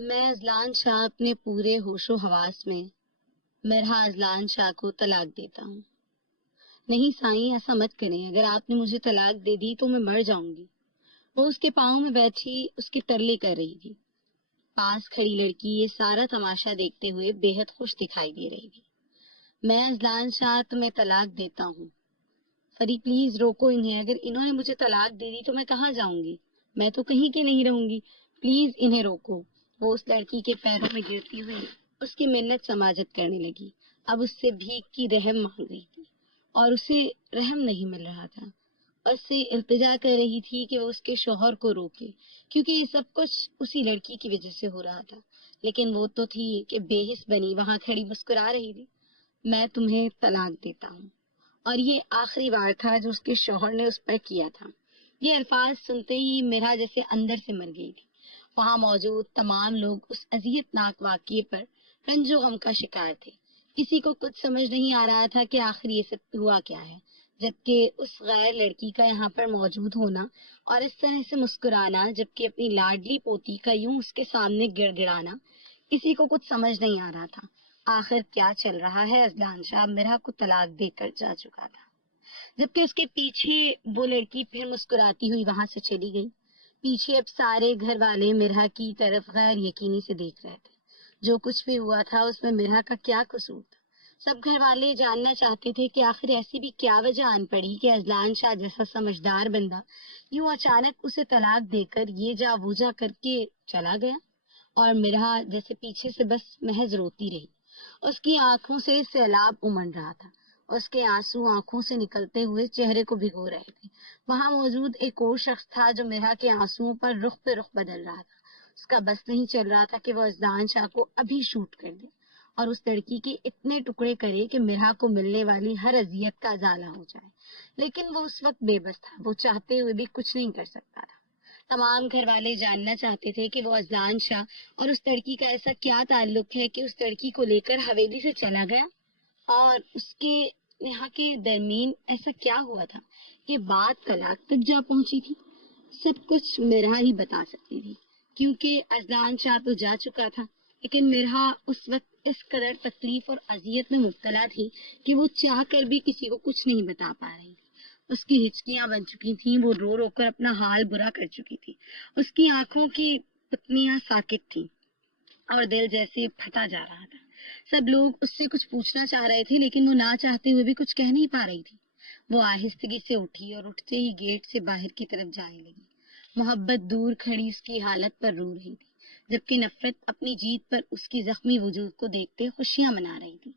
میں اذلان شاہ اپنے پورے ہوش و حواس میں مرحا اذلان شاہ کو طلاق دیتا ہوں۔ نہیں سائیں، ایسا مت کریں، اگر آپ نے مجھے طلاق دے دی تو میں مر جاؤں گی۔ وہ اس کے پاؤں میں بیٹھی اس کے ترلے کر رہی تھی۔ پاس کھڑی لڑکی یہ سارا تماشا دیکھتے ہوئے بے حد خوش دکھائی دے رہی تھی۔ میں اذلان شاہ تمہیں طلاق دیتا ہوں۔ فری پلیز روکو انہیں، اگر انہوں نے مجھے طلاق دے دی تو میں کہاں جاؤں گی؟ میں تو کہیں کے نہیں رہوں گی، پلیز انہیں روکو۔ وہ اس لڑکی کے پیروں میں گرتی ہوئی اس کی منت سماجت کرنے لگی۔ اب اس سے بھیک کی رحم مانگ رہی تھی اور اسے رحم نہیں مل رہا تھا۔ اس سے التجا کر رہی تھی کہ وہ اس کے شوہر کو روکے، کیونکہ یہ سب کچھ اسی لڑکی کی وجہ سے ہو رہا تھا۔ لیکن وہ تو تھی کہ بے حس بنی وہاں کھڑی مسکرا رہی تھی۔ میں تمہیں طلاق دیتا ہوں، اور یہ آخری بار تھا جو اس کے شوہر نے اس پر کیا تھا۔ یہ الفاظ سنتے ہی میرا جیسے اندر سے مر گئی تھی۔ وہاں موجود تمام لوگ اس اذیت ناک واقعے پر رنج و غم کا شکار تھے۔ کسی کو کچھ سمجھ نہیں آ رہا تھا کہ آخر یہ سب ہوا کیا ہے، جبکہ اس غیر لڑکی کا یہاں پر موجود ہونا اور اس طرح سے مسکرانا، جبکہ اپنی لاڈلی پوتی کا یوں اس کے سامنے گڑ گڑانا، کسی کو کچھ سمجھ نہیں آ رہا تھا۔ آخر کیا چل رہا ہے؟ اذلان شاہ میرا کو طلاق دے کر جا چکا تھا، جبکہ اس کے پیچھے وہ لڑکی پھر مسکراتی ہوئی وہاں سے چلی گئی۔ پیچھے اب سارے گھر والے مرحا کی طرف غیر یقینی سے دیکھ رہے تھے۔ جو کچھ بھی ہوا تھا اس میں مرحا کا کیا قصور تھا؟ سب گھر والے جاننا چاہتے تھے کہ آخر ایسی بھی کیا وجہ آن پڑی کہ اذلان شاہ جیسا سمجھدار بندہ یوں اچانک اسے طلاق دے کر یہ جا وہ جا کر کے چلا گیا، اور مرحا جیسے پیچھے سے بس محض روتی رہی۔ اس کی آنکھوں سے سیلاب امنڈ رہا تھا، اس کے آنسو آنکھوں سے نکلتے ہوئے چہرے کو بھگو رہے تھے۔ وہاں موجود ایک اور شخص تھا جو مرحا کے آنسوؤں پر رخ پہ رخ بدل رہا تھا۔ اس کا بس نہیں چل رہا تھا کہ وہ اذلان شاہ کو ابھی شوٹ کر دے اور اس لڑکی کے اتنے ٹکڑے کرے کہ مرحا کو ملنے والی ہر اذیت کا ازالہ ہو جائے۔ لیکن وہ اس وقت بے بس تھا، وہ چاہتے ہوئے بھی کچھ نہیں کر سکتا تھا۔ تمام گھر والے جاننا چاہتے تھے کہ وہ اذلان شاہ اور اس لڑکی کا ایسا کیا تعلق ہے کہ اس لڑکی کو لے کر حویلی سے چلا گیا، اور اس کے یہاں کے درمیان ایسا کیا ہوا تھا کہ بات طلاق تک جا پہنچی تھی۔ سب کچھ مرحا ہی بتا سکتی تھی، کیونکہ اذلان شاہ تو جا چکا تھا، لیکن مرحا اس وقت اس قدر تکلیف اور اذیت میں مبتلا تھی کہ وہ چاہ کر بھی کسی کو کچھ نہیں بتا پا رہی تھی۔ اس کی ہچکیاں بن چکی تھیں، وہ رو رو کر اپنا حال برا کر چکی تھی۔ اس کی آنکھوں کی پتلیاں ساکت تھیں اور دل جیسے پھٹا جا رہا تھا۔ سب لوگ اس سے کچھ پوچھنا چاہ رہے تھے، لیکن وہ نہ چاہتے ہوئے بھی کچھ کہہ نہیں پا رہی تھی۔ وہ آہستگی سے اٹھی اور اٹھتے ہی گیٹ سے باہر کی طرف جانے لگی۔ محبت دور کھڑی اس کی حالت پر رو رہی تھی، جبکہ نفرت اپنی جیت پر اس کی زخمی وجود کو دیکھتے خوشیاں منا رہی تھی۔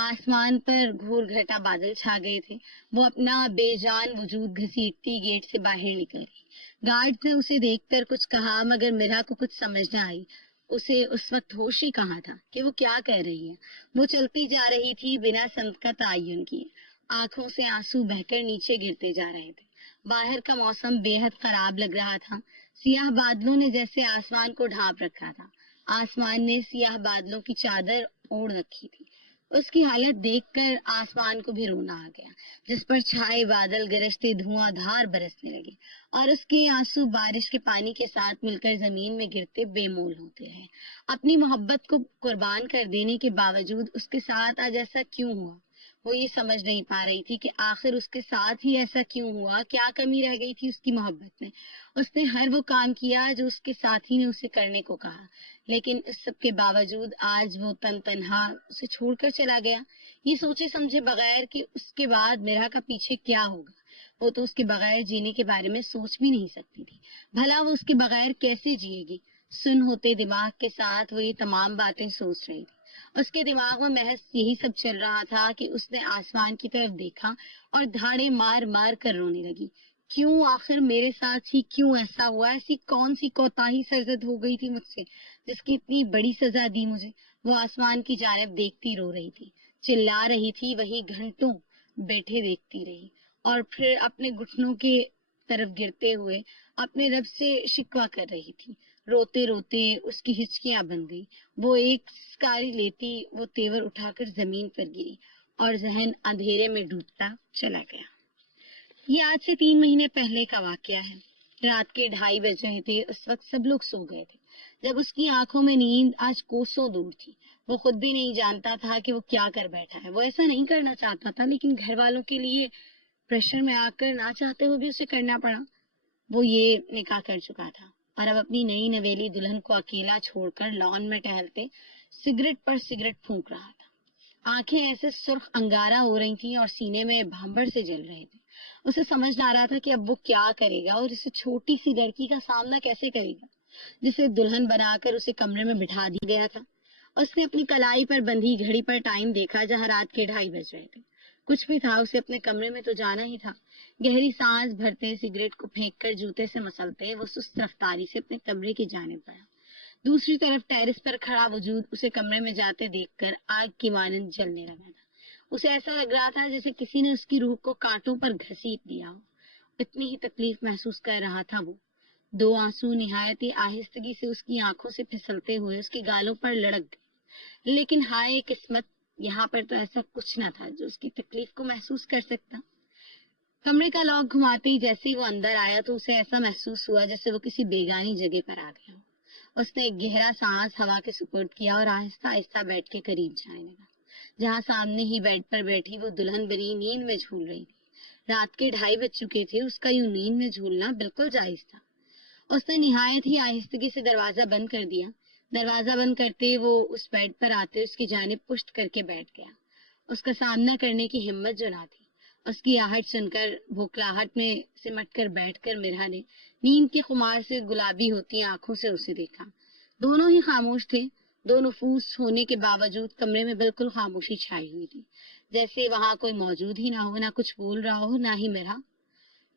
آسمان پر گھور گھٹا بادل چھا گئے تھے۔ وہ اپنا بے جان وجود گھسیٹتی گیٹ سے باہر نکل گئی۔ گارڈ نے اسے دیکھ کر کچھ کہا، مگر مرحا کو کچھ سمجھ نہ آئی۔ اسے اس وقت ہوش ہی کہاں تھا کہ وہ کیا کہہ رہی ہے۔ وہ چلتی جا رہی تھی بنا سمت کا تعین کیے۔ آنکھوں سے آنسو بہہ کر نیچے گرتے جا رہے تھے۔ باہر کا موسم بے حد خراب لگ رہا تھا۔ سیاہ بادلوں نے جیسے آسمان کو ڈھانپ رکھا تھا۔ آسمان نے سیاہ بادلوں کی چادر اوڑھ رکھی تھی۔ اس کی حالت دیکھ کر آسمان کو بھی رونا آ گیا، جس پر چھائے بادل گرجتے دھواں دھار برسنے لگے، اور اس کے آنسو بارش کے پانی کے ساتھ مل کر زمین میں گرتے بے مول ہوتے رہے۔ اپنی محبت کو قربان کر دینے کے باوجود اس کے ساتھ آج ایسا کیوں ہوا؟ وہ یہ سمجھ نہیں پا رہی تھی کہ آخر اس کے ساتھ ہی ایسا کیوں ہوا، کیا کمی رہ گئی تھی اس کی محبت میں۔ اس نے ہر وہ کام کیا جو اس کے ساتھی نے اسے کرنے کو کہا، لیکن اس سب کے باوجود آج وہ تن تنہا اسے چھوڑ کر چلا گیا، یہ سوچے سمجھے بغیر کہ اس کے بعد مرحا کا پیچھے کیا ہوگا۔ وہ تو اس کے بغیر جینے کے بارے میں سوچ بھی نہیں سکتی تھی۔ بھلا وہ اس کے بغیر کیسے جیے گی؟ سن ہوتے دماغ کے ساتھ وہ یہ تمام باتیں سوچ رہی تھی۔ اس کے دماغ میں محض یہی سب چل رہا تھا کہ اس نے آسمان کی طرف دیکھا اور دھاڑے مار مار کر رونے لگی۔ کیوں؟ آخر میرے ساتھ ہی کیوں ایسا ہوا؟ ایسی کون سی کوتاہی سرزد ہو گئی تھی مجھ سے جس کی اتنی بڑی سزا دی مجھے؟ وہ آسمان کی جانب دیکھتی رو رہی تھی، چلا رہی تھی، وہیں گھنٹوں بیٹھے دیکھتی رہی، اور پھر اپنے گھٹنوں کے طرف گرتے ہوئے اپنے رب سے شکوہ کر رہی تھی۔ روتے روتے اس کی ہچکیاں بن گئی۔ وہ ایک سکاری لیتی وہ تیور اٹھا کر زمین پر گری اور ذہن اندھیرے میں ڈوبتا چلا گیا۔ یہ آج سے 3 مہینے پہلے کا واقعہ ہے۔ رات کے 2:30 بج رہے تھے۔ اس وقت سب لوگ سو گئے تھے۔ جب اس کی آنکھوں میں نیند آج کوسوں دور تھی. وہ خود بھی نہیں جانتا تھا کہ وہ کیا کر بیٹھا ہے. وہ ایسا نہیں کرنا چاہتا تھا لیکن گھر والوں کے لیے پریشر میں آ کر نہ چاہتے ہوئے بھی اسے کرنا پڑا. وہ یہ نکاح کر چکا تھا اور اب اپنی نئی نویلی دلہن کو اکیلا چھوڑ کر لان میں ٹہلتے سگریٹ پر سگریٹ پھونک رہا تھا. آنکھیں ایسے سرخ انگارہ ہو رہی تھیں اور سینے میں بھانبڑ سے جل رہے تھے. اسے سمجھ نہ آ رہا تھا کہ اب وہ کیا کرے گا اور اسے چھوٹی سی لڑکی کا سامنا کیسے کرے گا جسے دلہن بنا کر اسے کمرے میں بٹھا دیا گیا تھا. اس نے اپنی کلائی پر بندھی گھڑی پر ٹائم دیکھا جہاں رات کے 2:30 بج رہے تھے. کچھ بھی تھا اسے اپنے کمرے میں تو جانا ہی تھا. گہری سانس بھرتے سگریٹ کو پھینک کر جوتے سے مسلتے وہ سست رفتاری سے اپنے کمرے کی جانب بڑھا. دوسری طرف ٹیرس پر کھڑا وجود اسے کمرے میں جاتے دیکھ کر آگ کی مانند جلنے لگا تھا. اسے ایسا لگ رہا تھا جیسے کسی نے اس کی روح کو کانٹوں پر گھسیٹ دیا ہو. اتنی ہی تکلیف محسوس کر رہا تھا وہ. 2 آنسو نہایت ہی آہستگی سے اس کی آنکھوں سے پھسلتے ہوئے اس کے گالوں پر لڑک گئے. لیکن ہائے قسمت, یہاں پر تو ایسا کچھ نہ تھا جو اس کی تکلیف کو محسوس کر سکتا. کمرے کا لاک گھماتے ہی جیسے ہی وہ اندر آیا تو اسے ایسا محسوس ہوا جیسے وہ کسی بیگانی جگہ پر آ گیا ہو. اس نے ایک گہرا سانس ہوا کے سپرد کیا اور آہستہ آہستہ بیڈ کے قریب جانے لگا جہاں سامنے ہی بیڈ پر بیٹھی وہ دلہن بنی نیند میں جھول رہی تھی. رات کے 2:30 بج چکے تھے. اس کا یوں نیند میں جھولنا بالکل جائز تھا. اس نے نہایت ہی آہستگی سے دروازہ بند کر دیا. دروازہ بند کرتے وہ اس بیڈ پر آتے اس کی جانب پشت کر کے بیٹھ گیا. اس کا سامنا کرنے کی ہمت جو نہ تھی. اس کی آہٹ سن کر بھوکلاہٹ میں سمٹ کر بیٹھ کر مرہا نے نیند کے خمار سے گلابی ہوتی آنکھوں سے اسے دیکھا. دونوں ہی خاموش تھے. 2 نفوس ہونے کے باوجود کمرے میں بالکل خاموشی چھائی ہوئی تھی, جیسے وہاں کوئی موجود ہی نہ ہو, نہ کچھ بول رہا ہو نہ ہی مرہا.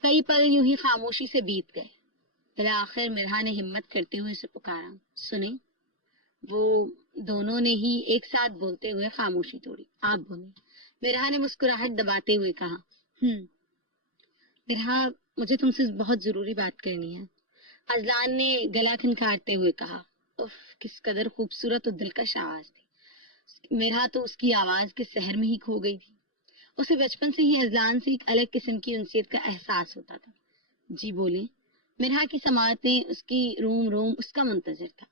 کئی پل یوں ہی خاموشی سے بیت گئے. بالآخر مرہا نے ہمت کرتے ہوئے اسے پکارا, سنیں. وہ دونوں نے ہی ایک ساتھ بولتے ہوئے خاموشی توڑی. آپ بولیں. مرہا نے مسکراہٹ دباتے ہوئے کہا. مرہا, مجھے تم سے بہت ضروری بات کرنی ہے. اذلان نے گلا کھنکھارتے ہوئے کہا. اف, کس قدر خوبصورت اور دلکش آواز تھی. مرہا تو اس کی آواز کے سحر میں ہی کھو گئی تھی. اسے بچپن سے ہی اذلان سے ایک الگ قسم کی انسیت کا احساس ہوتا تھا. جی بولیں. مرہا کی سماعتیں اس کی روم روم اس کا منتظر تھا.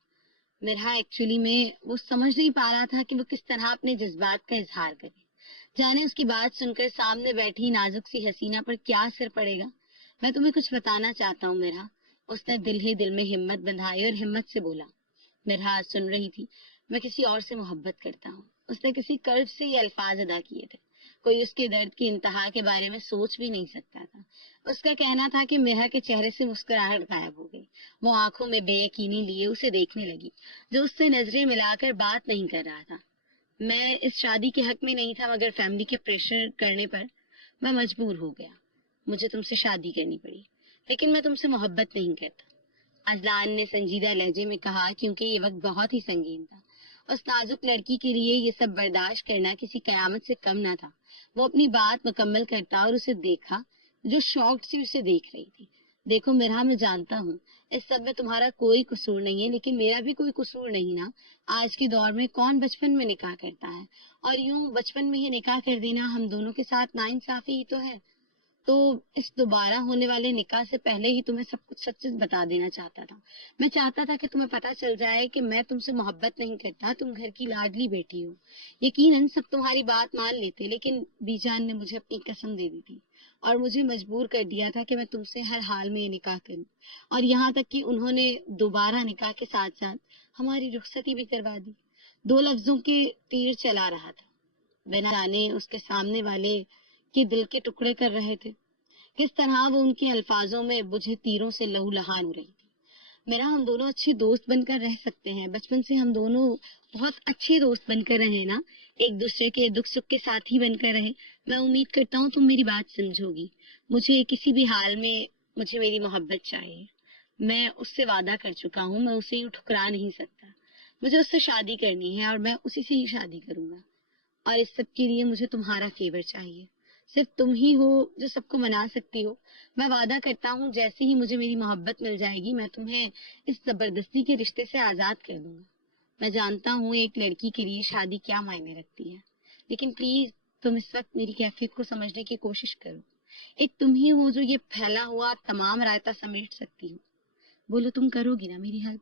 مرہا ایکچولی میں وہ سمجھ نہیں پا رہا تھا کہ وہ کس طرح اپنے جذبات کا اظہار کرے. جانے اس کی بات سن کر سامنے بیٹھی نازک سی حسینہ پر کیا اثر پڑے گا. میں تمہیں کچھ بتانا چاہتا ہوں مرہا. اس نے دل ہی دل میں ہمت بندھائی اور ہمت سے بولا. مرہا سن رہی تھی. میں کسی اور سے محبت کرتا ہوں. اس نے کسی کرب سے یہ الفاظ ادا کیے تھے. کوئی اس کے درد کی انتہا کے بارے میں سوچ بھی نہیں سکتا تھا. اس کا کہنا تھا کہ مرہا کے چہرے سے مسکراہٹ غائب ہو گئی. وہ آنکھوں میں بے یقینی لیے اسے دیکھنے لگی جو اس سے نظریں ملا کر بات نہیں کر رہا تھا. میں اس شادی کے حق میں نہیں تھا مگر فیملی کے پریشر کرنے پر میں مجبور ہو گیا. مجھے تم سے شادی کرنی پڑی لیکن میں تم سے محبت نہیں کرتا. اذلان نے سنجیدہ لہجے میں کہا کیونکہ یہ وقت بہت ہی سنگین تھا. اس نازک لڑکی کے لیے یہ سب برداشت کرنا کسی قیامت سے کم نہ تھا. وہ اپنی بات مکمل کرتا اور اسے دیکھا جو شوق سے اسے دیکھ رہی تھی. دیکھو مرہا, میں جانتا ہوں اس سب میں تمہارا کوئی قصور نہیں ہے لیکن میرا بھی کوئی قصور نہیں نا. آج کے دور میں کون بچپن میں نکاح کرتا ہے, اور یوں بچپن میں ہی نکاح کر دینا ہم دونوں کے ساتھ ناانصافی ہی تو ہے. تو اس دوبارہ ہونے والے نکاح سے پہلے ہی تمہیں سب کچھ سچ بتا دینا چاہتا تھا. میں چاہتا تھا کہ تمہیں پتا چل جائے کہ میں تم سے محبت نہیں کرتا, تم گھر کی لاڈلی بیٹی ہو. یقیناً سب تمہاری بات مان لیتے لیکن بی جان نے مجھے اپنی قسم دے دی تھی اور مجھے مجبور کر دیا تھا کہ میں تم سے ہر حال میں یہ نکاح کروں. اور یہاں تک کہ انہوں نے دوبارہ نکاح کے ساتھ ساتھ ہماری رخصتی بھی کروا دی. 2 لفظوں کے تیر چلا رہا تھا. بنا جانے اس کے سامنے والے کے دل کے ٹکڑے کر رہے تھے. کس طرح وہ ان کے الفاظوں میں بجھے تیروں سے لہو لہان ہو رہی تھی. میرا, ہم دونوں اچھے دوست بن کر رہ سکتے ہیں. بچپن سے ہم دونوں بہت اچھے دوست بن کر رہے نا, ایک دوسرے کے دکھ سکھ کے ساتھ ہی بن کر رہے. میں امید کرتا ہوں تم میری بات سمجھو گی. مجھے کسی بھی حال میں مجھے میری محبت چاہیے. میں اس سے وعدہ کر چکا ہوں, میں اسے یوں ٹھکرا نہیں سکتا. مجھے اس سے شادی کرنی ہے اور میں اسی سے ہی شادی کروں گا. اور اس سب کے لیے مجھے تمہارا فیور چاہیے. صرف تم ہی ہو جو سب کو منا سکتی ہو. میں وعدہ کرتا ہوں جیسے ہی مجھے میری محبت مل جائے گی میں تمہیں اس زبردستی کے رشتے سے آزاد کر دوں گا. میں جانتا ہوں ایک لڑکی کے لیے شادی کیا معنی رکھتی ہے, لیکن پلیز تم اس وقت میری کیفیت کو سمجھنے کی کوشش کرو. ایک تم ہی ہو جو یہ پھیلا ہوا تمام رائتا سمیٹ سکتی ہو. بولو تم کرو گی نا میری ہیلپ.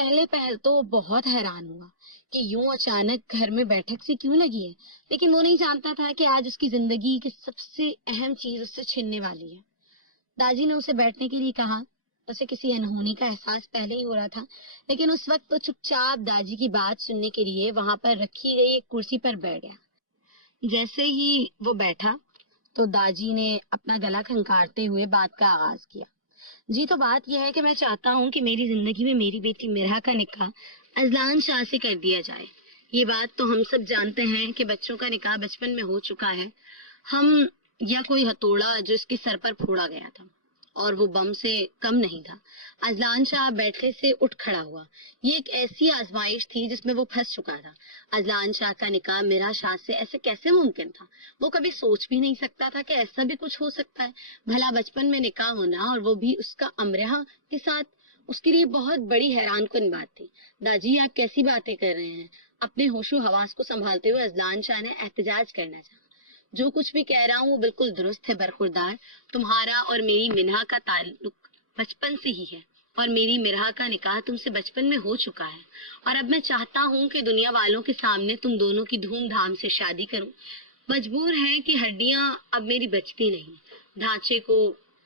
پہلے پہل تو بہت حیران ہوا کہ یوں اچانک گھر میں بیٹھک سے کیوں لگی ہے، لیکن وہ نہیں جانتا تھا کہ آج اس کی زندگی کی سب سے اہم چیز اس سے چھننے والی ہے۔ داجی نے اسے بیٹھنے کے لیے کہا۔ اسے کسی انہونی کا احساس پہلے ہی ہو رہا تھا، لیکن اس وقت تو چپ چاپ داجی کی بات سننے کے لیے وہاں پر رکھی گئی ایک کرسی پر بیٹھ گیا۔ جیسے ہی وہ بیٹھا تو داجی نے اپنا گلا کھنکارتے ہوئے بات کا آغاز کیا۔ جی تو بات یہ ہے کہ میں چاہتا ہوں کہ میری زندگی میں میری بیٹی مرحا کا نکاح اذلان شاہ سے کر دیا جائے۔ یہ بات تو ہم سب جانتے ہیں کہ بچوں کا نکاح بچپن میں ہو چکا ہے، ہم یا کوئی ہتھوڑا جو اس کے سر پر پھوڑا گیا تھا اور وہ بم سے کم نہیں تھا۔ اذلان شاہ بیٹھے سے اٹھ کھڑا ہوا۔ یہ ایک ایسی آزمائش تھی جس میں وہ پھنس چکا تھا۔ اذلان شاہ کا نکاح مرحا شاہ سے کیسے ممکن تھا؟ وہ کبھی سوچ بھی نہیں سکتا تھا کہ ایسا بھی کچھ ہو سکتا ہے۔ بھلا بچپن میں نکاح ہونا اور وہ بھی اس کا امرہا کے ساتھ، اس کے لیے بہت بڑی حیران کن بات تھی۔ داجی آپ کیسی باتیں کر رہے ہیں؟ اپنے ہوش و حواس کو سنبھالتے ہوئے اذلان شاہ نے احتجاج کرنا چاہا۔ جو کچھ بھی کہہ رہا ہوں وہ بالکل درست ہے برخوردار۔ تمہارا اور میری مرحا کا تعلق بچپن سے ہی ہے اور میری مرحا کا نکاح تم سے بچپن میں ہو چکا ہے، اور اب میں چاہتا ہوں کہ دنیا والوں کے سامنے تم دونوں کی دھوم دھام سے شادی کروں۔ مجبور ہے کہ ہڈیاں اب میری بچتی نہیں، ڈھانچے کو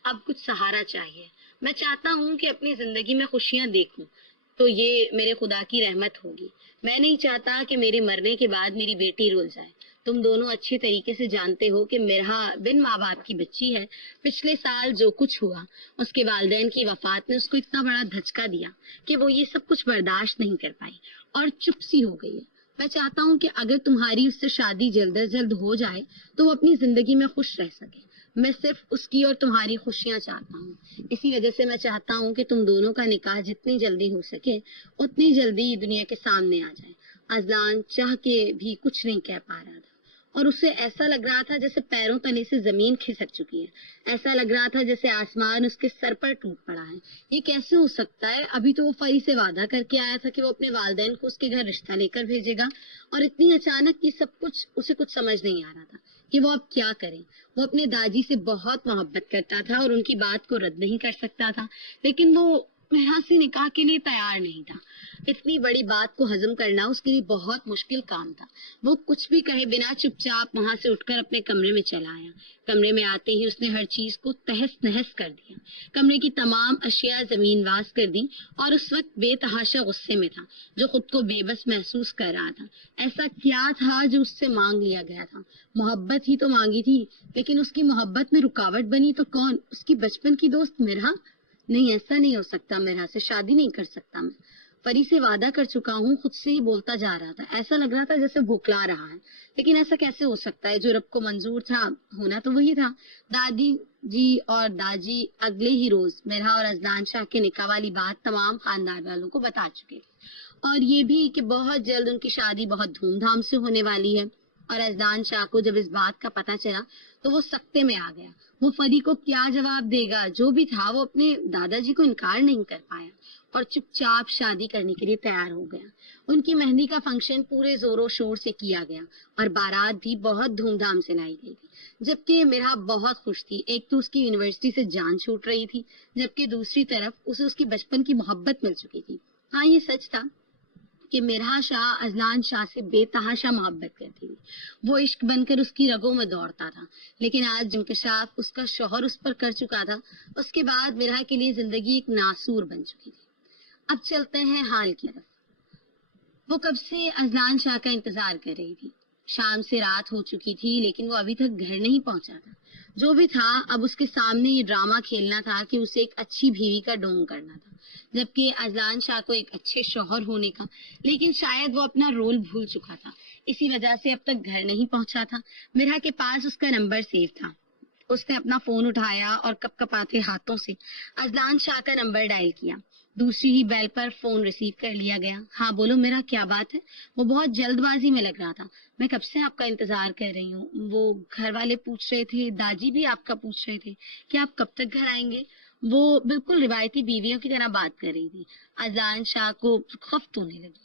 اب کچھ سہارا چاہیے۔ میں چاہتا ہوں کہ اپنی زندگی میں خوشیاں دیکھوں تو یہ میرے خدا کی رحمت ہوگی۔ میں نہیں چاہتا کہ میرے مرنے کے بعد میری بیٹی رول جائے۔ تم دونوں اچھے طریقے سے جانتے ہو کہ مرحا بن ماں باپ کی بچی ہے۔ پچھلے سال جو کچھ ہوا، اس کے والدین کی وفات نے اس کو اتنا بڑا دھچکا دیا کہ وہ یہ سب کچھ برداشت نہیں کر پائی اور چپ سی ہو گئی ہے۔ میں چاہتا ہوں کہ اگر تمہاری اس سے شادی جلد از جلد ہو جائے تو وہ اپنی زندگی میں خوش رہ سکے۔ میں صرف اس کی اور تمہاری خوشیاں چاہتا ہوں۔ اسی وجہ سے میں چاہتا ہوں کہ تم دونوں کا نکاح جتنی جلدی ہو سکے اتنی جلدی دنیا کے سامنے آ جائے۔ اذلان چاہ کے بھی کچھ نہیں کہہ پا رہا تھا اور اسے ایسا لگ رہا تھا جیسے پیروں تلے سے زمین کھسک چکی ہے۔ ایسا لگ رہا تھا جیسے آسمان اس کے سر پر ٹوٹ پڑا ہے۔ یہ کیسے ہو سکتا ہے؟ ابھی تو وہ فری سے وعدہ کر کے آیا تھا کہ وہ اپنے والدین کو اس کے گھر رشتہ لے کر بھیجے گا، اور اتنی اچانک یہ سب کچھ اسے کچھ سمجھ نہیں آ رہا تھا کہ وہ اب کیا کرے۔ وہ اپنے داجی سے بہت محبت کرتا تھا اور ان کی بات کو رد نہیں کر سکتا تھا، لیکن وہ مرحا سے نکاح کے لیے تیار نہیں تھا۔ اتنی بڑی بات کو ہضم کرنا اس کے لیے بہت مشکل کام تھا۔ وہ کچھ بھی کہے بنا چپ چاپ وہاں سے اٹھ کر اپنے کمرے میں چلا آیا۔ کمرے میں آتے ہی اس نے ہر چیز کو تہس نہس کر دیا۔ کمرے کی تمام اشیاء زمین واس کر دی اور اس وقت بے تحاشا غصے میں تھا، جو خود کو بے بس محسوس کر رہا تھا۔ ایسا کیا تھا جو اس سے مانگ لیا گیا تھا؟ محبت ہی تو مانگی تھی، لیکن اس کی محبت میں رکاوٹ بنی تو کون؟ اس کی بچپن کی دوست مرحا؟ نہیں، ایسا نہیں ہو سکتا، مرحا سے شادی نہیں کر سکتا میں۔ پری سے وعدہ کر چکا ہوں، خود سے ہی بولتا جا رہا تھا۔ ایسا لگ رہا تھا جیسے بھوکلا رہا ہے، لیکن ایسا کیسے ہو سکتا ہے؟ جو رب کو منظور تھا ہونا تو وہی تھا۔ دادی جی اور داجی اگلے ہی روز مرحا اور اذلان شاہ کے نکاح والی بات تمام خاندان والوں کو بتا چکے تھے، اور یہ بھی کہ بہت جلد ان کی شادی بہت دھوم دھام سے ہونے والی ہے۔ اور اذلان شاہ کو جب اس بات کا پتہ چلا تو وہ سکتے میں آ گیا۔ وہ فری کو کیا جواب دے گا؟ جو بھی تھا وہ اپنے دادا جی کو انکار نہیں کر پایا اور چپ چاپ شادی کرنے کے لیے تیار ہو گیا۔ ان کی مہندی کا فنکشن پورے زور و شور سے کیا گیا اور بارات بھی بہت دھوم دھام سے لائی گئی تھی، جبکہ مرحا بہت خوش تھی۔ ایک تو اس کی یونیورسٹی سے جان چھوٹ رہی تھی، جبکہ دوسری طرف اسے اس کی بچپن کی محبت مل چکی تھی۔ ہاں، یہ سچ تھا کہ مرحا شاہ اذلان شاہ سے بے تحاشا محبت کرتی تھی۔ وہ عشق بن کر اس کی رگوں میں دوڑتا تھا، لیکن آج انکشاف اس کا شوہر اس پر کر چکا تھا۔ اس کے بعد مرحا کے لیے زندگی ایک ناسور بن چکی تھی۔ اب چلتے ہیں حال کی طرف۔ وہ کب سے اذلان شاہ کا انتظار کر رہی تھی۔ شام سے رات ہو چکی تھی لیکن وہ ابھی تک گھر نہیں پہنچا تھا۔ جو بھی تھا اب اس کے سامنے یہ ڈرامہ کھیلنا تھا کہ اسے ایک اچھی بیوی کا ڈونگ کرنا تھا، جبکہ اذلان شاہ کو ایک اچھے شوہر ہونے کا، لیکن شاید وہ اپنا رول بھول چکا تھا، اسی وجہ سے اب تک گھر نہیں پہنچا تھا۔ مرحا کے پاس اس کا نمبر سیو تھا۔ اس نے اپنا فون اٹھایا اور کپ کپاتے ہاتھوں سے اذلان شاہ کا نمبر ڈائل کیا۔ دوسری ہی بیل پر فون ریسیو کر لیا گیا۔ ہاں بولو میرا، کیا بات ہے؟ وہ بہت جلد بازی میں لگ رہا تھا۔ میں کب سے آپ کا انتظار کر رہی ہوں۔ وہ گھر والے پوچھ رہے تھے، داجی بھی آپ کا پوچھ رہے تھے کہ آپ کب تک گھر آئیں گے۔ وہ بالکل روایتی بیویوں کی طرح بات کر رہی تھی۔ اذلان شاہ کو خفت ہونے لگی۔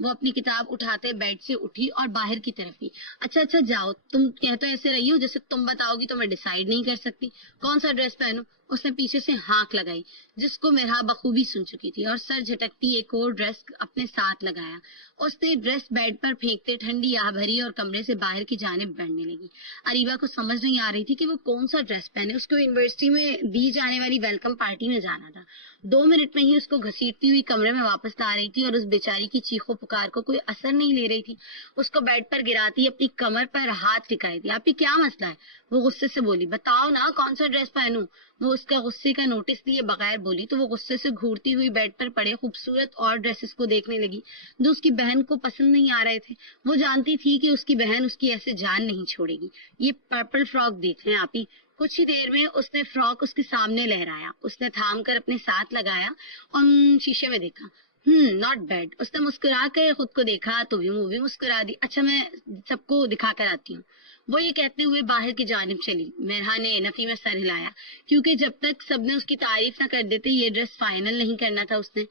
وہ اپنی کتاب اٹھاتے بیڈ سے اٹھی اور باہر کی طرف گئی. اچھا اچھا جاؤ, تم کہہ تو ایسے رہی ہو جیسے تم بتاؤ گی تو میں ڈیسائیڈ نہیں کر سکتی کون سا ڈریس پہنوں. اس نے پیچھے سے ہانک لگائی جس کو مرحا بخوبی سن چکی تھی اور سر جھٹکتی ایک اور ڈریس اپنے ساتھ لگایا. اس نے ڈریس بیڈ پر پھینکتے ٹھنڈی آہ بھری اور کمرے سے باہر کی جانب بڑھنے لگی. اریبہ کو سمجھ نہیں آ رہی تھی کہ وہ کون سا ڈریس پہنے. اس کو یونیورسٹی میں دی جانے والی ویلکم پارٹی میں جانا تھا. 2 منٹ میں ہی اس کو گھسیٹتی ہوئی کمرے میں واپس لا رہی تھی اور اس بیچاری کی چیخو پکار کو کوئی اثر نہیں لے رہی تھی. اس کو بیڈ پر گراتی اپنی کمر پر ہاتھ ٹکائی تھی. آپ کی کیا مسئلہ ہے؟ وہ غصے سے بولی. بتاؤ نا کون سا ڈریس پہنوں. وہ اس کا غصے کا نوٹس لیے بغیر بولی تو وہ غصے سے گھورتی ہوئی بیڈ پر پڑے خوبصورت اور ڈریسز کو دیکھنے لگی جو اس کی بہن کو پسند نہیں آ رہے تھے. وہ جانتی تھی کہ اس کی بہن اس کی ایسے جان نہیں چھوڑے گی. یہ پرپل فراک دیکھ لیں آپ ہی. کچھ ہی دیر میں اس نے فراک اس کے سامنے لہرایا. اس نے تھام کر اپنے ساتھ لگایا اور شیشے میں دیکھا. Not bad. اس نے مسکرا کر خود کو دیکھا تو وہ بھی مسکرا دی. اچھا میں سب کو دکھا کر آتی ہوں. وہ یہ کہتے ہوئے باہر کی جانب چلی. مرحا نے نفی میں سر ہلایا کیونکہ جب تک سب نے اس کی تعریف نہ کر دیتے یہ ڈریس فائنل نہیں کرنا تھا اس نے,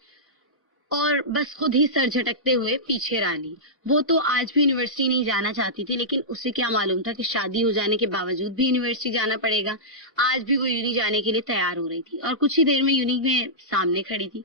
اور بس خود ہی سر جھٹکتے ہوئے پیچھے را لی. وہ تو آج بھی یونیورسٹی نہیں جانا چاہتی تھی لیکن اسے کیا معلوم تھا کہ شادی ہو جانے کے باوجود بھی یونیورسٹی جانا پڑے گا. آج بھی وہ یونی جانے کے لیے تیار ہو رہی تھی اور کچھ ہی دیر میں یونی میں سامنے کھڑی تھی.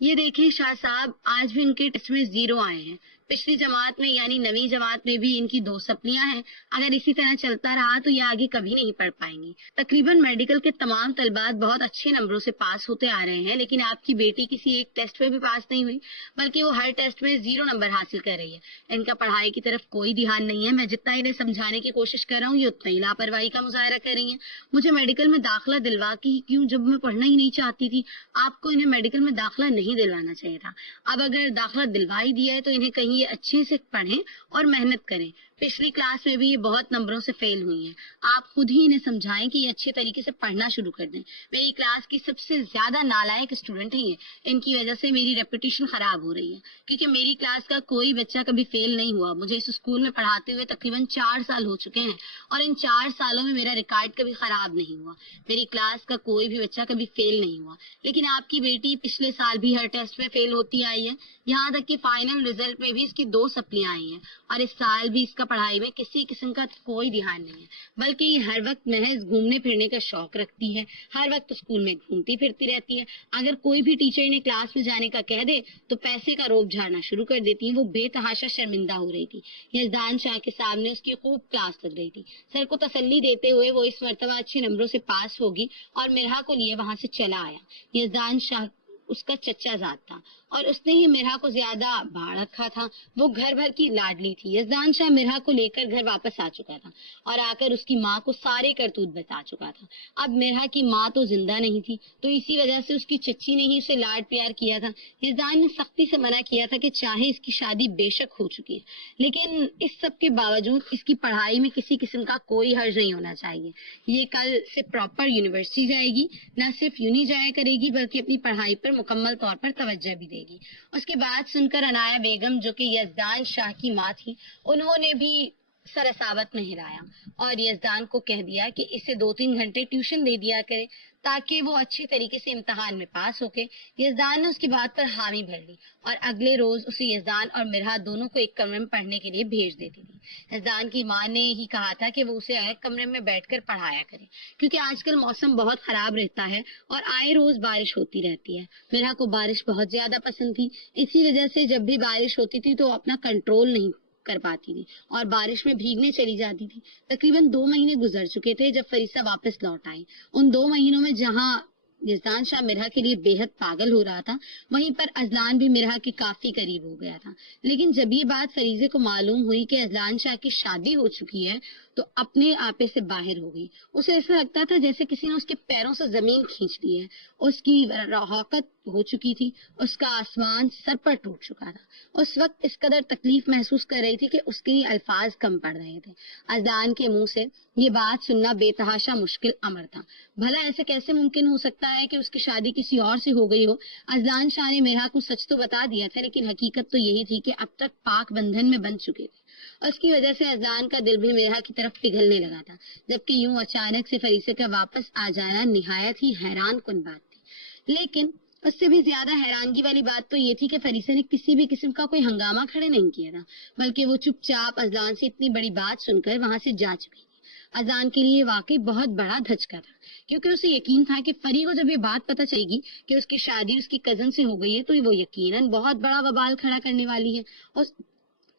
یہ دیکھیں شاہ صاحب, آج بھی ان کے ٹیسٹ میں 0 آئے ہیں. پچھلی جماعت میں یعنی 9ویں جماعت میں بھی ان کی 2 سپلیاں ہیں. اگر اسی طرح چلتا رہا تو یہ آگے کبھی نہیں پڑھ پائیں گی. تقریباً میڈیکل کے تمام طلبات بہت اچھے نمبروں سے پاس ہوتے آ رہے ہیں لیکن آپ کی بیٹی کسی ایک ٹیسٹ میں بھی پاس نہیں ہوئی بلکہ وہ ہر ٹیسٹ میں 0 نمبر حاصل کر رہی ہے. ان کا پڑھائی کی طرف کوئی دھیان نہیں ہے. میں جتنا انہیں سمجھانے کی کوشش کر رہا ہوں یہ اتنا ہی لاپرواہی کا مظاہرہ کر رہی ہیں. مجھے میڈیکل میں داخلہ دلوا کے ہی کیوں جب میں پڑھنا ہی نہیں چاہتی تھی. آپ کو انہیں میڈیکل میں داخلہ نہیں دلوانا چاہیے تھا. اب اگر داخلہ دلوا ہی دیا ہے تو انہیں کہیں یہ اچھے سے پڑھیں اور محنت کریں. پچھلی کلاس میں بھی یہ بہت نمبروں سے فیل ہوئی ہیں. آپ خود ہی انہیں سمجھائیں کہ یہ اچھے طریقے سے پڑھنا شروع کر دیں. میری کلاس کی سب سے زیادہ نالائق اسٹوڈنٹ ہے یہ. ان کی وجہ سے میری ریپوٹیشن خراب ہو رہی ہے کیونکہ میری کلاس کا کوئی بچہ کبھی فیل نہیں ہوا. مجھے اس اسکول میں پڑھاتے ہوئے تقریباً 4 سال ہو چکے ہیں اور ان 4 سالوں میں میرا ریکارڈ کبھی خراب نہیں ہوا. میری کلاس کا کوئی بھی بچہ کبھی فیل نہیں ہوا. لیکن آپ کی بیٹی پچھلے سال بھی ہر ٹیسٹ میں فیل ہوتی آئی ہے. یہاں تک کہ فائنل رزلٹ میں بھی اس کی 2 سپلیاں آئی ہیں اور اس سال بھی اس کا پڑھائی میں کسی قسم کا کوئی دھیان نہیں ہے بلکہ یہ ہر وقت محض گھومنے پھرنے کا شوق رکھتی ہے. ہر وقت اسکول میں گھومتی پھرتی رہتی ہے. اگر کوئی بھی ٹیچر انہیں کلاس میں جانے کا کہہ دے تو پیسے کا روب جھاڑنا شروع کر دیتی ہیں. وہ بے تحاشا شرمندہ ہو رہی تھی. یزدان شاہ کے سامنے اس کی خوب کلاس لگ رہی تھی. سر کو تسلی دیتے ہوئے وہ اس مرتبہ اچھے نمبروں سے پاس ہوگی اور مرحا کو لیے وہاں سے چلا آیا. یزدان شاہ اس کا چچا زاد تھا اور اس نے ہی مرحا کو زیادہ بھاڑ رکھا تھا. وہ گھر بھر کی لاڈلی تھی. یزدان شاہ مرحا کو لے کر گھر واپس آ چکا تھا اور آ کر اس کی ماں کو سارے کرتوت بتا چکا تھا. اب مرحا کی ماں تو زندہ نہیں تھی تو اسی وجہ سے اس کی چچی نے ہی اسے لاڈ پیار کیا تھا. یزدان نے سختی سے منع کیا تھا کہ چاہے اس کی شادی بے شک ہو چکی ہے لیکن اس سب کے باوجود اس کی پڑھائی میں کسی قسم کا کوئی حرج نہیں ہونا چاہیے. یہ کل سے پراپر یونیورسٹی جائے گی. نہ صرف یونی جایا کرے گی بلکہ اپنی پڑھائی پر مکمل طور پر توجہ بھی دے گی. اس کی بات سن کر عنایا بیگم جو کہ یزدان شاہ کی ماں تھی انہوں نے بھی سر اصابت میں ہلایا اور یزدان کو کہہ دیا کہ اسے 2-3 گھنٹے ٹیوشن دے دیا کرے تاکہ وہ اچھے طریقے سے امتحان میں پاس ہو کے. یزدان نے اس کی بات پر حامی بھر لی اور اگلے روز اسے یزدان اور مرحا دونوں کو ایک کمرے میں پڑھنے کے لیے بھیج دیتی تھی. یزدان کی ماں نے ہی کہا تھا کہ وہ اسے الگ کمرے میں بیٹھ کر پڑھایا کرے کیونکہ آج کل موسم بہت خراب رہتا ہے اور آئے روز بارش ہوتی رہتی ہے. مرحا کو بارش بہت زیادہ پسند تھی. اسی وجہ سے جب بھی بارش ہوتی تھی تو اپنا کنٹرول نہیں کر پاتی تھی اور بارش میں بھیگنے چلی جاتی تھی. تقریباً 2 مہینے گزر چکے تھے جب فریسہ واپس لوٹ آئی. ان 2 مہینوں میں جہاں یزدان شاہ مرحا کے لیے بے حد پاگل ہو رہا تھا وہیں پر ازلان بھی مرحا کے کافی قریب ہو گیا تھا. لیکن جب یہ بات فریزے کو معلوم ہوئی کہ ازلان شاہ کی شادی ہو چکی ہے تو اپنے آپے سے باہر ہو گئی. اسے ایسا لگتا تھا جیسے کسی نے اس کے پیروں سے زمین کھینچ لی ہے. اس کی رحاقت ہو چکی تھی. اس کا آسمان سر پر ٹوٹ چکا تھا. اس وقت اس قدر تکلیف محسوس کر رہی تھی کہ اس کے الفاظ کم پڑ رہے تھے. ازلان کے منہ سے یہ بات سننا بے تحاشا مشکل امر تھا. بھلا ایسے کیسے ممکن ہو سکتا ہے کہ اس کی شادی کسی اور سے ہو گئی ہو. ازلان شاہ نے مرحا کو سچ تو بتا دیا تھا لیکن حقیقت تو یہی تھی کہ اب تک پاک بندھن میں بندھ چکے تھے. اس کی وجہ سے ازلان کا دل بھی مرحا کی طرف پگھلنے لگا تھا جبکہ یوں اچانک سے فریسے کا واپس آ جانا نہایت ہی حیران کن بات تھی. لیکن اس سے بھی زیادہ حیرانگی والی بات تو یہ تھی کہ فریسہ نے کسی بھی قسم کا کوئی ہنگامہ کھڑے نہیں کیا تھا، بلکہ وہ چپ چاپ اذلان سے اتنی بڑی بات سن کر وہاں سے جا چکی تھی۔ اذان کے لیے واقعی بہت بڑا دھچکا تھا، کیونکہ اسے یقین تھا کہ فری کو جب یہ بات پتہ چلے گی کہ اس کی شادی اس کی کزن سے ہو گئی ہے تو وہ یقیناً بہت بڑا وبال کھڑا کرنے والی ہے اور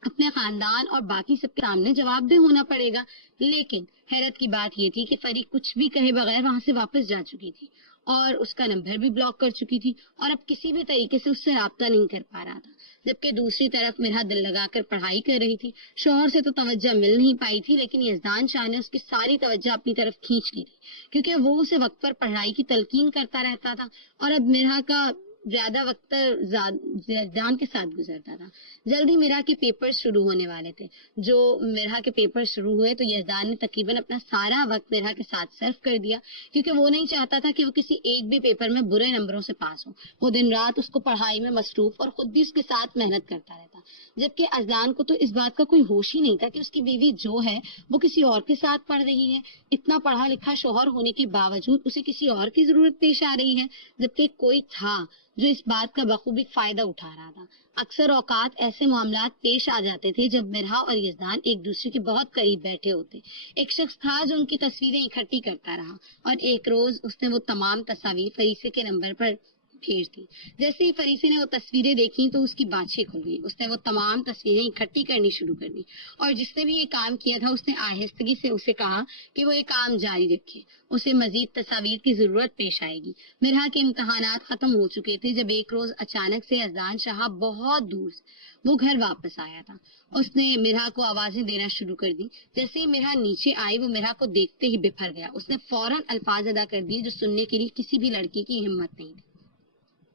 اپنے خاندان اور باقی سب کے سامنے جواب دہ ہونا پڑے گا۔ لیکن حیرت کی بات یہ تھی کہ فری کچھ بھی کہے بغیر وہاں سے واپس جا چکی تھی اور اس کا نمبر بھی بلاک کر چکی تھی اور اب کسی بھی طریقے سے اس سے رابطہ نہیں کر پا رہا تھا، جبکہ دوسری طرف میرا دل لگا کر پڑھائی کر رہی تھی۔ شوہر سے تو توجہ مل نہیں پائی تھی، لیکن یزدان شاہ نے اس کی ساری توجہ اپنی طرف کھینچ لی تھی، کیونکہ وہ اسے وقت پر پڑھائی کی تلقین کرتا رہتا تھا اور اب میرا کا زیادہ وقت یزدان کے ساتھ گزرتا تھا۔ جلدی میرا کے پیپر شروع ہونے والے تھے۔ جو میرا کے پیپر شروع ہوئے تو یزدان نے تقریباً اپنا سارا وقت میرا کے ساتھ صرف کر دیا، کیونکہ وہ نہیں چاہتا تھا کہ وہ کسی ایک بھی پیپر میں برے نمبروں سے پاس ہو۔ وہ دن رات اس کو پڑھائی میں مصروف اور خود بھی اس کے ساتھ محنت کرتا رہتا، جبکہ اذلان کو تو اس بات کا کوئی ہوش ہی نہیں تھا کہ اس کی بیوی جو ہے وہ کسی اور کے ساتھ پڑھ رہی ہے۔ اتنا پڑھا لکھا شوہر ہونے کے باوجود اسے کسی اور کی ضرورت پیش آ رہی ہے، جبکہ کوئی تھا جو اس بات کا بخوبی فائدہ اٹھا رہا تھا۔ اکثر اوقات ایسے معاملات پیش آ جاتے تھے جب مرحا اور یزدان ایک دوسرے کے بہت قریب بیٹھے ہوتے۔ ایک شخص تھا جو ان کی تصویریں اکٹھی کرتا رہا اور ایک روز اس نے وہ تمام تصاویر فریسے کے نمبر پر بھیج دی۔ جیسے ہی فریسے نے وہ تصویریں دیکھی تو اس کی بانچیں کھل گئی۔ اس نے وہ تمام تصویریں اکٹھی کرنی شروع کر دی اور جس نے بھی یہ کام کیا تھا اس نے آہستگی سے اسے کہا کہ وہ یہ کام جاری رکھے، اسے مزید تصاویر کی ضرورت پیش آئے گی۔ مرحا کے امتحانات ختم ہو چکے تھے جب ایک روز اچانک سے اذلان شاہ بہت دور سے وہ گھر واپس آیا تھا۔ اس نے مرحا کو آوازیں دینا شروع کر دی۔ جیسے ہی مرحا نیچے آئی وہ مرحا کو دیکھتے ہی بفر گیا۔ اس نے فوراً الفاظ ادا کر دیے جو سننے کے لیے کسی بھی لڑکی کی ہمت نہیں تھی۔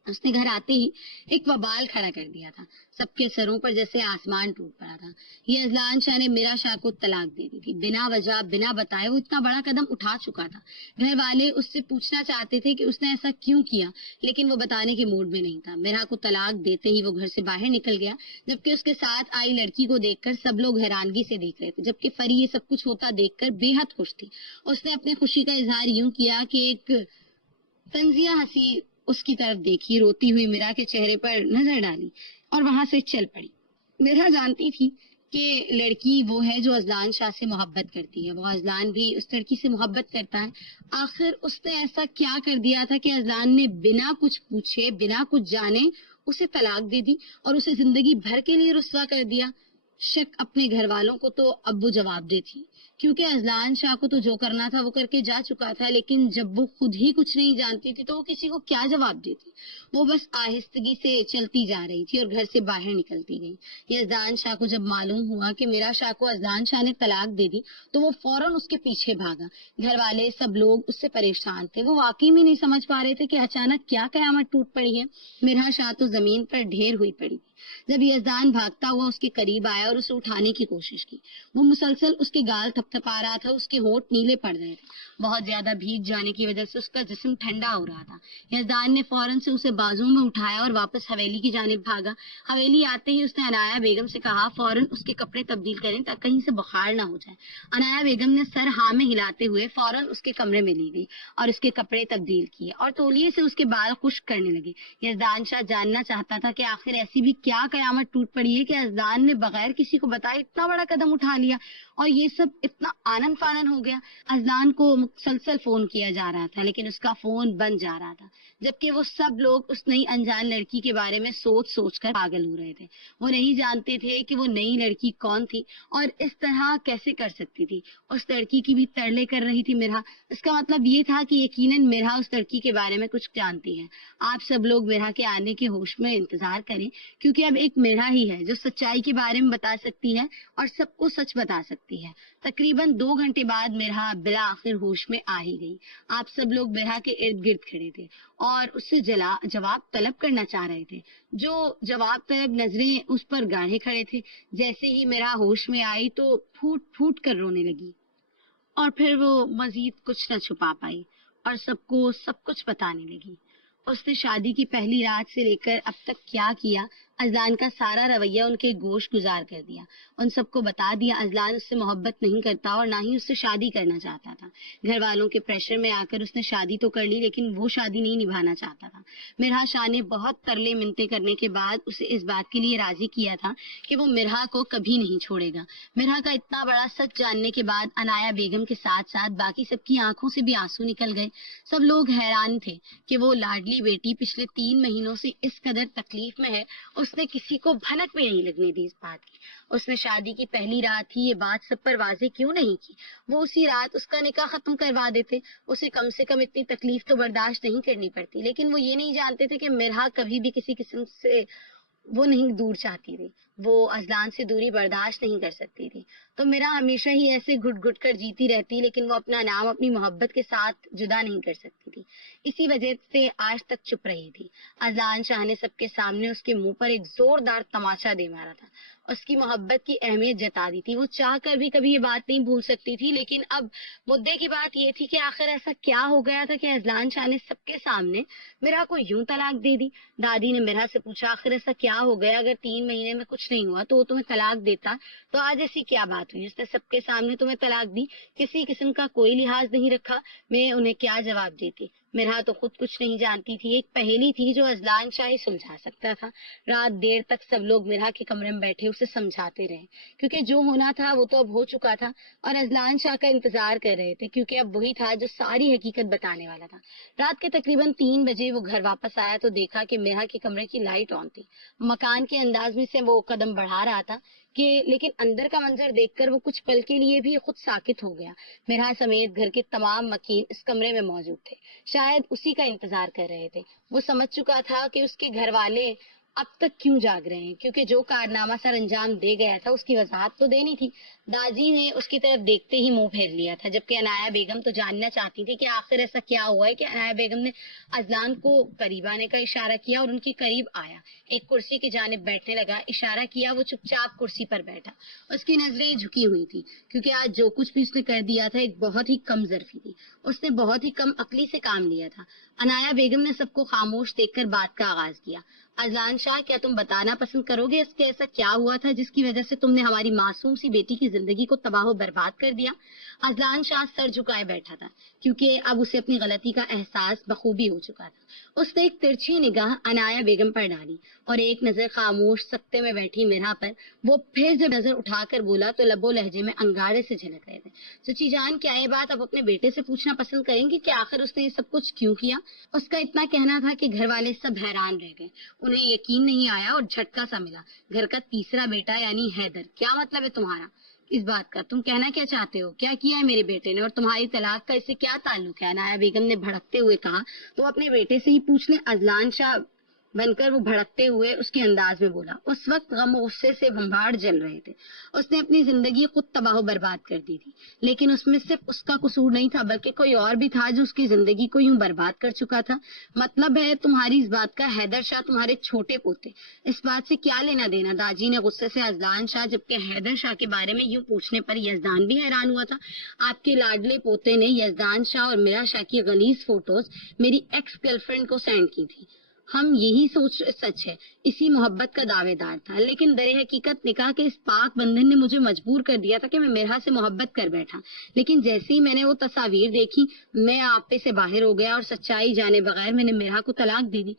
اس نے گھر آتے ہی ایک وبال کھڑا کر دیا تھا، سب کے سروں پر جیسے آسمان ٹوٹ پڑا تھا۔ یہ اذلان شاہ نے میرا شاہ کو طلاق دے دی تھی، بنا وجہ بنا بتائے وہ اتنا بڑا قدم اٹھا چکا تھا۔ گھر والے اس سے پوچھنا چاہتے تھے کہ اس نے ایسا کیوں کیا، لیکن وہ بتانے کے موڈ میں نہیں تھا۔ میرا کو طلاق دیتے ہی وہ گھر سے باہر نکل گیا، جبکہ اس کے ساتھ آئی لڑکی کو دیکھ کر سب لوگ حیرانگی سے دیکھ رہے تھے، جبکہ فری یہ سب کچھ ہوتا دیکھ کر بے حد خوش تھی۔ اس نے اپنی خوشی کا اظہار یوں کیا کہ ایک تنزیہ ہنسی اس کی طرف دیکھی، روتی ہوئی میرا کے چہرے پر نظر ڈالی اور وہاں سے چل پڑی۔ میرا جانتی تھی کہ لڑکی وہ ہے جو اذلان شاہ سے محبت کرتی ہے، وہ اذلان بھی اس لڑکی سے محبت کرتا ہے۔ آخر اس نے ایسا کیا کر دیا تھا کہ اذلان نے بنا کچھ پوچھے بنا کچھ جانے اسے طلاق دے دی اور اسے زندگی بھر کے لیے رسوا کر دیا؟ شک اپنے گھر والوں کو تو اب وہ جواب دے تھی، کیونکہ اذلان شاہ کو تو جو کرنا تھا وہ کر کے جا چکا تھا، لیکن جب وہ خود ہی کچھ نہیں جانتی تھی تو وہ کسی کو کیا جواب دیتی؟ وہ بس آہستگی سے چلتی جا رہی تھی اور گھر سے باہر نکلتی گئی۔ یہ اذلان شاہ کو جب معلوم ہوا کہ میرا شاہ کو اذلان شاہ نے طلاق دے دی تو وہ فوراً اس کے پیچھے بھاگا۔ گھر والے سب لوگ اس سے پریشان تھے، وہ واقعی میں نہیں سمجھ پا رہے تھے کہ اچانک کیا قیامت ٹوٹ پڑی ہے۔ میرا شاہ تو زمین پر ڈھیر ہوئی پڑی تھی۔ جب یزدان بھاگتا ہوا اس کے قریب آیا اور اسے اٹھانے کی کوشش کی، وہ مسلسل اس کے گال تھپتھپا رہا تھا، اس کے ہونٹ نیلے پڑ رہے تھے، بہت زیادہ بھیگ جانے کی وجہ سے اس کا جسم ٹھنڈا ہو رہا تھا۔ یزدان نے فوراً سے اسے بازو میں اٹھایا اور واپس حویلی کی جانب بھاگا۔ حویلی آتے ہی اس نے عنایا بیگم سے کہا فوراً اس کے کپڑے تبدیل کریں تاکہ کہیں سے بخار نہ ہو جائے۔ عنایا بیگم نے سر ہاں میں ہلاتے ہوئے فوراً اس کے کمرے میں لی گئی اور اس کے کپڑے تبدیل کیے اور تولیے سے اس کے بال خشک کرنے لگے۔ یزدان شاہ جاننا چاہتا تھا کہ آخر ایسی بھی کیا قیامت ٹوٹ پڑی ہے کہ یزدان نے بغیر کسی کو بتائے اتنا بڑا قدم اٹھا لیا اور یہ سب اتنا آنن فانن ہو گیا۔ یزدان کو مسلسل فون کیا جا رہا تھا لیکن اس کا فون بند جا رہا تھا، جبکہ وہ سب لوگ اس نئی انجان لڑکی کے بارے میں سوچ سوچ کر پاگل ہو رہے تھے۔ وہ نہیں جانتے تھے کہ وہ نئی لڑکی کون تھی اور اس طرح کیسے کر سکتی تھی۔ اس لڑکی کی بھی ترلے کر رہی تھی مرحا۔ اس کا مطلب یہ تھا کہ یقیناً مرحا اس لڑکی کے بارے میں کچھ جانتی ہے۔ آپ سب لوگ مرحا کے آنے کے ہوش میں انتظار کریں، کیونکہ اب ایک مرحا ہی ہے جو سچائی کے بارے میں بتا سکتی ہے اور سب کو سچ بتا سکتی ہے۔ تقریباً 2 گھنٹے بعد مرحا بالآخر ہوش میں آ ہی گئی۔ آپ سب لوگ مرحا کے ارد گرد کھڑے تھے اور اس سے جواب طلب کرنا چاہ رہے تھے۔ جو جواب طلب نظریں اس پر گاڑے کھڑے تھے۔ جیسے ہی مرحا ہوش میں آئی تو پھوٹ پھوٹ کر رونے لگی اور پھر وہ مزید کچھ نہ چھپا پائی اور سب کو سب کچھ بتانے لگی۔ اس نے شادی کی پہلی رات سے لے کر اب تک کیا کیا، اذلان کا سارا رویہ ان کے گوش گزار کر دیا۔ ان سب کو بتا دیا اذلان اس سے محبت نہیں کرتا اور نہ ہی اس سے شادی کرنا چاہتا تھا۔ گھر والوں کے پریشر میں آ کر اس نے شادی تو کر لی لیکن وہ شادی نہیں نبھانا چاہتا تھا۔ مرحا شاہ نے بہت ترلے منتیں کرنے کے بعد اسے اس بات کے لیے راضی کیا تھا کہ وہ مرحا کو کبھی نہیں چھوڑے گا۔ مرحا کا اتنا بڑا سچ جاننے کے بعد عنایا بیگم کے ساتھ ساتھ باقی سب کی آنکھوں سے بھی آنسو نکل گئے۔ سب لوگ حیران تھے کہ وہ لاڈلی بیٹی پچھلے 3 مہینوں سے اس قدر تکلیف میں ہے، اس نے کسی کو بھنک بھی نہیں لگنے دی اس بات کی۔ اس نے شادی کی پہلی رات ہی یہ بات سب پر واضح کیوں نہیں کی؟ وہ اسی رات اس کا نکاح ختم کروا دیتے، اسے کم سے کم اتنی تکلیف تو برداشت نہیں کرنی پڑتی۔ لیکن وہ یہ نہیں جانتے تھے کہ مرحا کبھی بھی کسی قسم سے وہ نہیں دور چاہتی تھی، وہ ازلان سے دوری برداشت نہیں کر سکتی تھی۔ تو میرا ہمیشہ ہی ایسے گھٹ گھٹ کر جیتی رہتی، لیکن وہ اپنا نام اپنی محبت کے ساتھ جدا نہیں کر سکتی تھی، اسی وجہ سے آج تک چپ رہی تھی۔ ازلان شاہ نے سب کے سامنے اس کے منہ پر ایک زوردار تماچا دے مارا تھا، اس کی محبت کی اہمیت جتا دی تھی۔ وہ چاہ کر بھی کبھی یہ بات نہیں بھول سکتی تھی، لیکن اب مدعے کی بات یہ تھی کہ آخر ایسا کیا ہو گیا تھا کہ ازلان شاہ نے سب کے سامنے مرحا کو یوں طلاق دے دی۔ دادی نے مرحا سے پوچھا، آخر ایسا کیا ہو گیا؟ اگر 3 مہینے میں کچھ نہیں ہوا تو وہ تمہیں طلاق دیتا، تو آج ایسی کیا بات ہوئی؟ اس نے سب کے سامنے تمہیں طلاق دی، کسی قسم کا کوئی لحاظ نہیں رکھا۔ میں انہیں کیا جواب دیتی؟ مرحا تو خود کچھ نہیں جانتی تھی، ایک پہیلی تھی جو ازلان شاہ ہی سلجھا سکتا تھا۔ رات دیر تک سب لوگ مرحا کے کمرے میں بیٹھے اسے سمجھاتے رہے، کیونکہ جو ہونا تھا وہ تو اب ہو چکا تھا، اور ازلان شاہ کا انتظار کر رہے تھے، کیونکہ اب وہی تھا جو ساری حقیقت بتانے والا تھا۔ رات کے تقریباً 3 بجے وہ گھر واپس آیا تو دیکھا کہ مرحا کے کمرے کی لائٹ آن تھی۔ مکان کے انداز میں سے وہ قدم بڑھا رہا تھا لیکن اندر کا منظر دیکھ کر وہ کچھ پل کے لیے بھی خود ساکت ہو گیا۔ مرحا سمیت گھر کے تمام مکین اس کمرے میں موجود تھے، شاید اسی کا انتظار کر رہے تھے۔ وہ سمجھ چکا تھا کہ اس کے گھر والے اب تک کیوں جاگ رہے ہیں، کیونکہ جو کارنامہ سر انجام دے گیا تھا اس کی وضاحت تو دینی تھی۔ داجی نے اس کی طرف دیکھتے ہی منہ پھیر لیا تھا، جبکہ عنایا بیگم تو جاننا چاہتی تھی کہ آخر ایسا کیا ہوا ہے کہ عنایا بیگم نے ازلان کو قریب آنے کا اشارہ کیا اور ان کے قریب آیا، ایک کرسی کی جانب بیٹھنے لگا، اشارہ کیا، وہ چپ چاپ کرسی پر بیٹھا۔ اس کی نظریں جھکی ہوئی تھی، کیونکہ آج جو کچھ بھی اس نے کر دیا تھا ایک بہت ہی کم ظرفی تھی، اس نے بہت ہی کم عقلی سے کام لیا تھا۔ عنایا بیگم نے سب کو خاموش دیکھ کر بات کا آغاز کیا۔ ازلان شاہ، کیا تم بتانا پسند کرو گے اس کے ایسا کیا ہوا تھا جس کی وجہ سے تم نے ہماری معصوم سی بیٹی کی زندگی کو تباہ و برباد کر دیا؟ ازلان شاہ سر جھکائے بیٹھا تھا، کیونکہ اب اسے اپنی غلطی کا احساس بخوبی ہو چکا تھا۔ اس نے ایک ترچھی نگاہ عنایا بیگم پر ڈالی اور ایک نظر خاموش سکتے میں بیٹھی مرحا پر۔ وہ پھر جب نظر اٹھا کر بولا تو لب و لہجے میں انگارے سے جھلک رہے تھے، چچی جان، کیا یہ بات آپ اپنے بیٹے سے پوچھنا پسند کریں گے کہ آخر اس نے یہ سب کچھ کیوں کیا؟ اس کا اتنا کہنا تھا کہ گھر والے سب حیران رہ گئے، انہیں یقین نہیں آیا اور جھٹکا سا ملا۔ گھر کا تیسرا بیٹا یعنی حیدر، کیا مطلب ہے تمہارا اس بات کا؟ تم کہنا کیا چاہتے ہو؟ کیا کیا ہے میرے بیٹے نے اور تمہاری طلاق کا اس سے کیا تعلق ہے؟ عنایا بیگم نے بھڑکتے ہوئے کہا۔ تو اپنے بیٹے سے ہی پوچھ لیں، ازلان شاہ بن کر وہ بھڑکتے ہوئے اس کے انداز میں بولا۔ اس وقت غم و غصے سے بھمباڑ جل رہے تھے، اس نے اپنی زندگی خود تباہ و برباد کر دی تھی، لیکن اس میں صرف اس کا قصور نہیں تھا بلکہ کوئی اور بھی تھا جو اس کی زندگی کو یوں برباد کر چکا تھا۔ مطلب ہے تمہاری اس بات کا حیدر شاہ تمہارے چھوٹے پوتے، اس بات سے کیا لینا دینا؟ داجی نے غصے سے ازلان شاہ، جبکہ حیدر شاہ کے بارے میں یوں پوچھنے پر یزدان بھی حیران ہوا تھا۔ آپ کے لاڈلے پوتے نے یزدان شاہ اور میرا شاہ کی غلیظ فوٹوز میری ایکس گرل فرینڈ کو سینڈ کی تھی۔ ہم یہی سوچ سچ ہے، اسی محبت کا دعوے دار تھا، لیکن در حقیقت نکاح کے اس پاک بندھن نے مجھے مجبور کر دیا تھا کہ میں مرحا سے محبت کر بیٹھا، لیکن جیسے ہی میں نے وہ تصاویر دیکھی میں آپے سے باہر ہو گیا اور سچائی جانے بغیر میں نے مرحا کو طلاق دے دی۔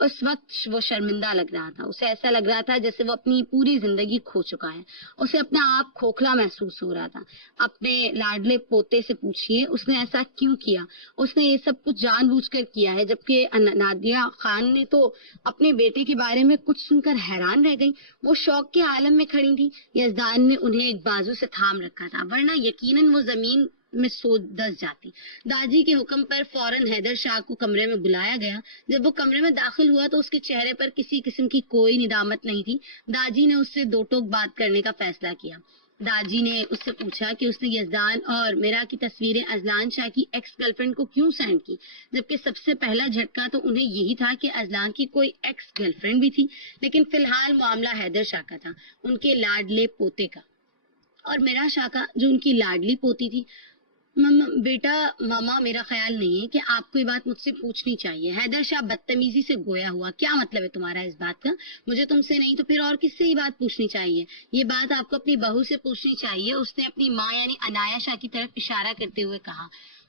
اس وقت وہ شرمندہ لگ رہا تھا، اسے ایسا لگ رہا تھا جیسے وہ اپنی پوری زندگی کھو چکا ہے، اسے اپنا آپ کھوکھلا محسوس ہو رہا تھا۔ اپنے لاڈلے پوتے سے پوچھئے اس نے ایسا کیوں کیا؟ اس نے یہ سب کچھ جان بوجھ کر کیا ہے، جبکہ نادیہ خان نے تو اپنے بیٹے کے بارے میں کچھ سن کر حیران رہ گئی، وہ شوق کے عالم میں کھڑی تھی۔ یزدان نے انہیں ایک بازو سے تھام رکھا تھا، ورنہ یقیناً وہ زمین میں سو دس جاتی۔ داجی کے حکم پر فوراً حیدر شاہ کو کمرے میں بلایا گیا۔ جب وہ کمرے میں داخل ہوا تو اس کے چہرے پر کسی قسم کی کوئی ندامت نہیں تھی۔ داجی نے اس سے دو ٹوک بات کرنے کا فیصلہ کیا۔ داجی نے اس سے پوچھا کہ اس نے یزدان اور میرا کی تصویریں ازلان شاہ کی ایکس گرل فرینڈ کو کیوں سینڈ کی، جبکہ سب سے پہلا جھٹکا تو انہیں یہی تھا کہ ازلان کی کوئی ایکس گرل فرینڈ بھی تھی، لیکن فی الحال معاملہ حیدر شاہ کا تھا، ان کے لاڈلے پوتے کا، اور میرا شاہ کا جو ان کی لاڈلی پوتی تھی۔ ماما میرا خیال نہیں ہے کہ آپ کو یہ بات مجھ سے پوچھنی چاہیے۔ حیدر شاہ بدتمیزی سے گویا ہوا، کیا مطلب ہے تمہارا اس بات کا؟ مجھے تم سے نہیں تو پھر اور کس سے یہ بات پوچھنی چاہیے؟ یہ بات آپ کو اپنی بہو سے پوچھنی چاہیے، اس نے اپنی ماں یعنی عنایا شاہ کی طرف اشارہ کرتے ہوئے کہا۔